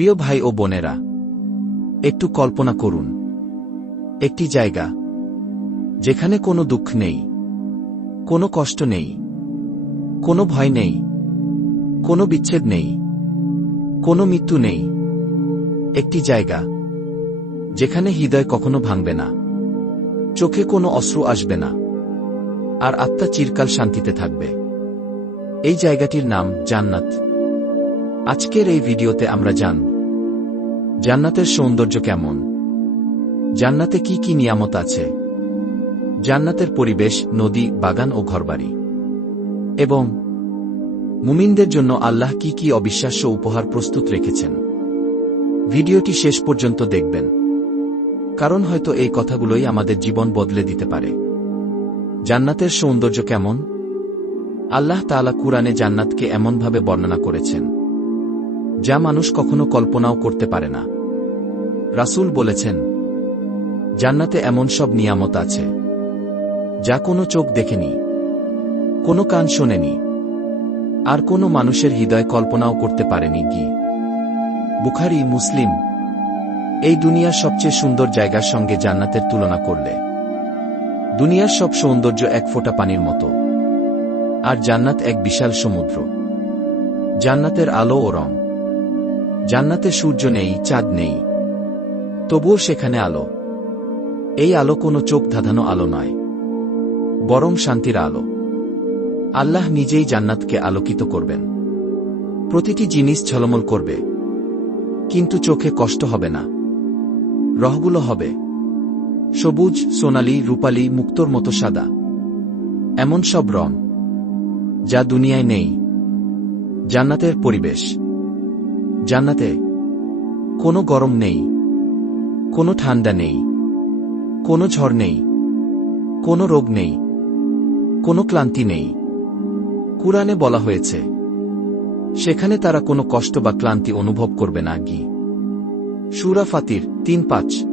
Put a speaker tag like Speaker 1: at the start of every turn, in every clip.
Speaker 1: প্রিয় ভাই ও বোনেরা, একটু কল্পনা করুন। একটি জায়গা, যেখানে কোনো দুঃখ নেই, কোনো কষ্ট নেই, কোনো ভয় নেই, কোনো বিচ্ছেদ নেই, কোনো মৃত্যু নেই। একটি জায়গা, যেখানে হৃদয় কখনো ভাঙবে না, চোখে কোনো অশ্রু আসবে না, আর আত্মা চিরকাল শান্তিতে থাকবে। এই জায়গাটির নাম জান্নাত। আজকের এই ভিডিওতে আমরা জানব জান্নাতের সৌন্দর্য কেমন? জান্নাতে কি কি নিয়ামত আছে? জান্নাতের পরিবেশ, নদী, বাগান ও ঘরবাড়ি। এবং মুমিনদের জন্য আল্লাহ কি কি অবিশ্বাস্য উপহার প্রস্তুত রেখেছেন? ভিডিওটি শেষ পর্যন্ত দেখবেন। কারণ হয়তো এই কথাগুলোই আমাদের জীবন বদলে দিতে পারে। জান্নাতের সৌন্দর্য কেমন? আল্লাহ তাআলা কুরআনে জান্নাতকে এমনভাবে বর্ণনা করেছেন, যা মানুষ কখনো কল্পনাও করতে পারে না। রাসূল বলেছেন, জান্নাতে এমন সব নিয়ামত আছে, যা কোনো চোখ দেখেনি, কোনো কান শোনেনি, আর কোনো মানুষের হৃদয় কল্পনাও করতে পারেনি কি। বুখারি, মুসলিম, এই দুনিয়ার সবচেয়ে সুন্দর জায়গার সঙ্গে জান্নাতের তুলনা করলে, দুনিয়ার সব সৌন্দর্য এক ফোঁটা পানির মতো, আর জান্নাত এক বিশাল সমুদ্র। জান্নাতের আলো ও রং, জান্নাতে সূর্য নেই, চাঁদ নেই তবুও সেখানে আলো। এই আলো কোনো চোখ ধাঁধানো আলো নয়, বরং শান্তির আলো। আল্লাহ নিজেই জান্নাতকে আলোকিত করবেন। প্রতিটি জিনিস ঝলমল করবে, কিন্তু চোখে কষ্ট হবে না। রহগুলো হবে, সবুজ, সোনালি, রূপালি, মুক্তর মতো সাদা। এমন সব রং, যা দুনিয়ায় নেই। জান্নাতের পরিবেশ। জান্নাতে কোনো গরম নেই। কোনো ঠান্ডা নেই, কোনো ঝড় নেই, কোনো রোগ নেই, কোনো ক্লান্তি নেই। কুরআনে বলা হয়েছে, সেখানে তারা কোনো কষ্ট বা ক্লান্তি অনুভব করবে না গি সুরা ফাতির তিন পাঁচ,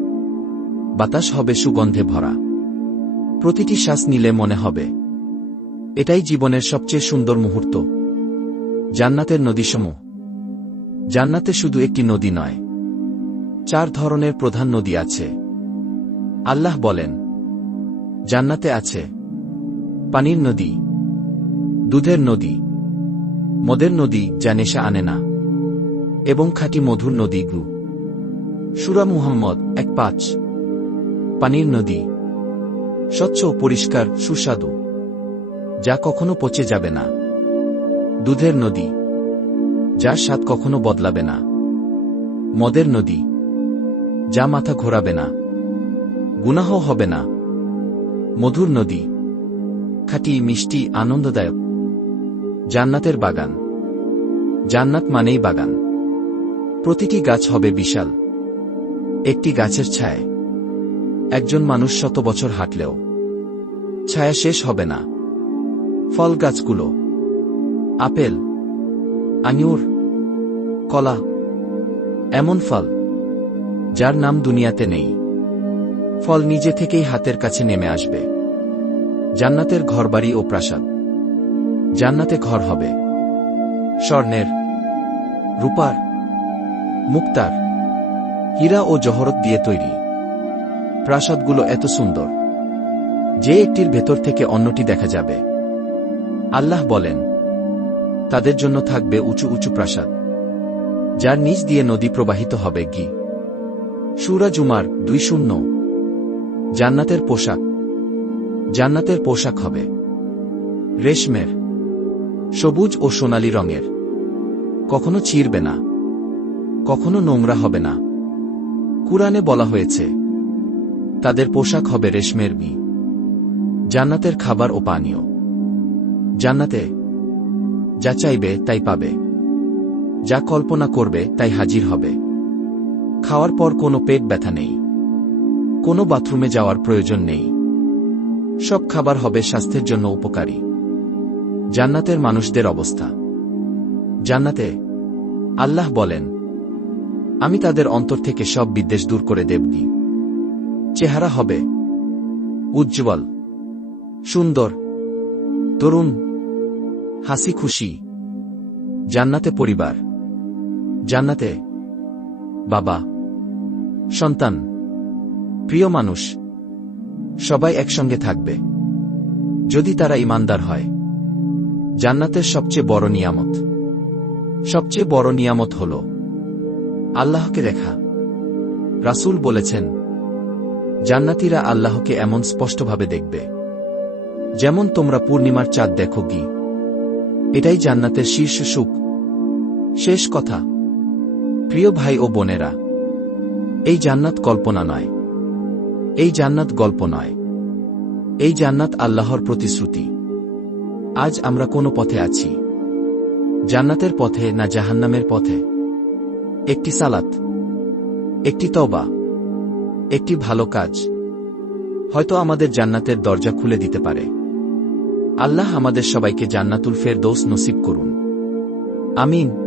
Speaker 1: বাতাস হবে, সুগন্ধে ভরা। প্রতিটি শ্বাস নিলে মনে হবে, এটাই জীবনের সবচেয়ে সুন্দর মুহূর্ত। জান্নাতের নদীসমূহ। জান্নাতে শুধু একটি নদী নয়। চার ধরনের প্রধান নদী আছে। আল্লাহ বলেন, জান্নাতে আছে পানির নদী, দুধের নদী, মদের নদী যা নেশা আনে না, এবং খাঁটি মধুর নদী গু। সুরা মুহাম্মদ এক পাঁচ, পানির নদী, স্বচ্ছ পরিষ্কার, সুস্বাদু, যা কখনো পচে যাবে না। দুধের নদী যার স্বাদ কখনো বদলাবে না। মদের নদী যা মাথা ঘোরাবে না। গুনাহ হবে না। মধুর নদী। খাঁটি, মিষ্টি, আনন্দদায়ক। জান্নাতের বাগান। জান্নাত মানেই বাগান। প্রতিটি গাছ হবে বিশাল। একটি গাছের ছায়। একজন মানুষ শত বছর হাঁটলেও। ছায়া শেষ হবে না। ফল গাছগুলো। আপেল, আঙুর, কলা। এমন ফল যার নাম দুনিয়াতে নেই। ফল নিজে থেকেই হাতের কাছে নেমে আসবে। জান্নাতের ঘরবাড়ি ও প্রাসাদ। জান্নাতে ঘর হবে। স্বর্ণের, রূপার, মুক্তার, হীরা ও জহরত দিয়ে তৈরি। প্রাসাদগুলো এত সুন্দর। যে একটির ভেতর থেকে অন্যটি দেখা যাবে। আল্লাহ বলেন, তাদের জন্য থাকবে উঁচু উঁচু প্রাসাদ, যার নিচ দিয়ে নদী প্রবাহিত হবে গি। সুরা জুমার দুই শূন্য। জান্নাতের পোশাক। জান্নাতের পোশাক হবে। রেশমের। সবুজ ও সোনালী রঙের। কখনো ছিঁড়বে না। কখনো নোংরা হবে না। কুরআনে বলা হয়েছে, তাদের পোশাক হবে রেশমের মি। জান্নাতের খাবার ও পানীয়। জান্নাতে যা চাইবে তাই পাবে। যা কল্পনা করবে তাই হাজির হবে। খাওয়ার পর কোনো পেট ব্যথা নেই। কোনো বাথরুমে যাওয়ার প্রয়োজন নেই। সব খাবার হবে স্বাস্থ্যের জন্য উপকারী। জান্নাতের মানুষদের অবস্থা। জান্নাতে আল্লাহ বলেন, আমি তাদের অন্তর থেকে সব বিদ্বেষ দূর করে দেবনি চেহারা হবে উজ্জ্বল, সুন্দর, তরুণ হাসি খুশি জান্নাতে পরিবার। জান্নাতে বাবা, সন্তান, প্রিয় মানুষ, সবাই একসঙ্গে থাকবে। যদি তারা ইমানদার হয়, জান্নাতের সবচেয়ে বড় নিয়ামত। সবচেয়ে বড় নিয়ামত হল, আল্লাহকে দেখা। রাসূল বলেছেন, জান্নাতীরা আল্লাহকে এমন স্পষ্টভাবে দেখবে, যেমন তোমরা পূর্ণিমার চাঁদ দেখো কি এটাই জান্নাতের শীর্ষ সুখ। শেষ কথা। প্রিয় ভাই ও বোনেরা, এই জান্নাত কল্পনা নয়। এই জান্নাত গল্প নয়। এই জান্নাত আল্লাহর প্রতিশ্রুতি। আজ আমরা কোনো পথে আছি। জান্নাতের পথে না জাহান্নামের পথে? একটি সালাত, একটি তবা একটি ভালো কাজ, হয়তো আমাদের জান্নাতের দরজা খুলে দিতে পারে। আল্লাহ আমাদের সবাইকে জান্নাতুল ফের দোষ নসিব করুন। আমিন।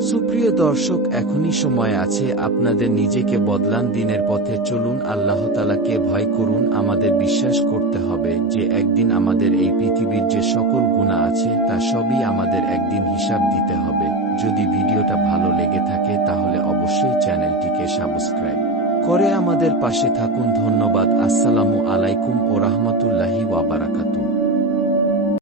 Speaker 1: সুপ্রিয় দর্শক, এখনই সময় আছে আপনাদের নিজেকে বদলান দিনের পথে চলুন, আল্লাহ তালাকে ভয় করুন, আমাদের বিশ্বাস করতে হবে যে একদিন আমাদের এই পৃথিবীর যে সকল গুণা আছে, তা সবই আমাদের একদিন হিসাব দিতে হবে। যদি ভিডিওটা ভালো লেগে থাকে, তাহলে অবশ্যই চ্যানেলটিকে সাবস্ক্রাইব করে আমাদের পাশে থাকুন। ধন্যবাদ। আসসালামু আলাইকুম ও রহমতুল্লাহি ওয়াবারাকাতু